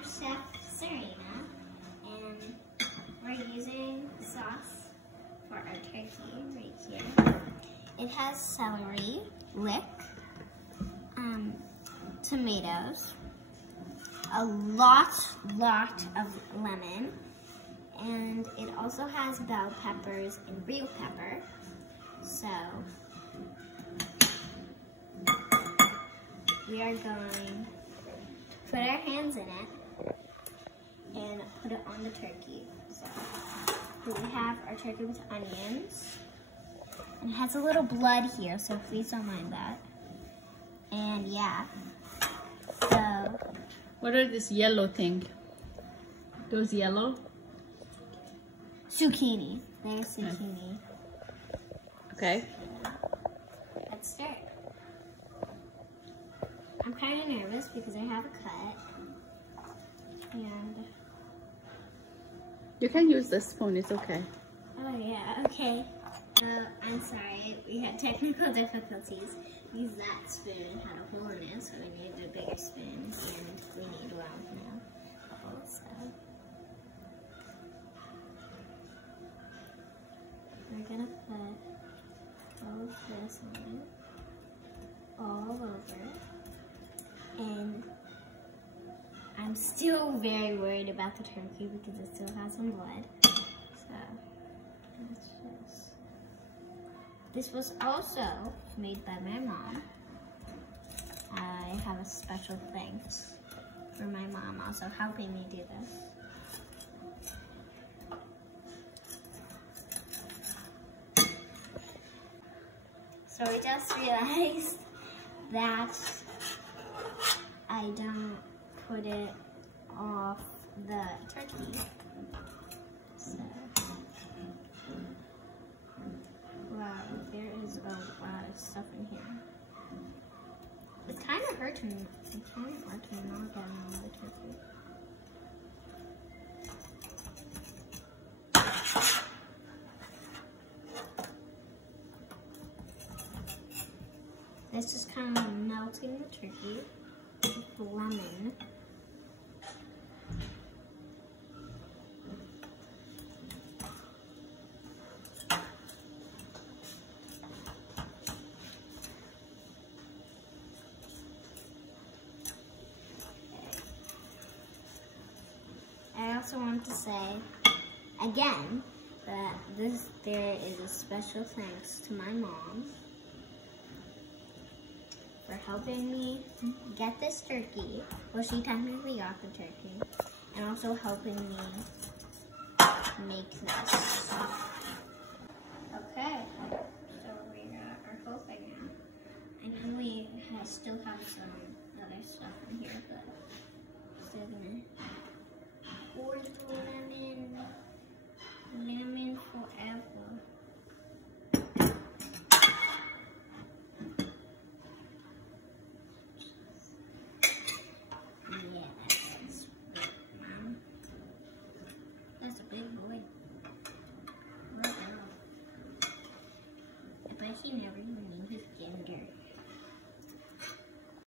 I'm Chef Adrina, and we're using sauce for our turkey right here. It has celery, lick, tomatoes, a lot of lemon, and it also has bell peppers and real pepper. So we are going to put our hands in it and put it on the turkey. So here we have our turkey with onions. And it has a little blood here, so please don't mind that. And yeah, so. What are this yellow thing? Those yellow? Zucchini. There's zucchini. Okay. Let's start. I'm kind of nervous because I have a cut. And you can use the spoon, it's okay. oh yeah, okay. I'm sorry, we had technical difficulties because that spoon had a hole in it, so we needed a bigger spoon, and we need round now also. We're gonna put all of this on it, all over, and I'm still very worried about the turkey because it still has some blood, so let's just. This was also made by my mom. I have a special thanks for my mom also helping me do this. So I just realized that I don't put it off the turkey. So. Wow, there is a lot of stuff in here. It's kind of hard to knock down all the turkey. It's just kind of melting the turkey with lemon. I also want to say again that there is a special thanks to my mom for helping me get this turkey. Well, she technically got the turkey, and also helping me make this. Okay, so we got our whole thing out. I know we still have some other stuff in here, but still gonna. Or lemon forever. Yeah, that's big, Mom. That's a big boy. But he never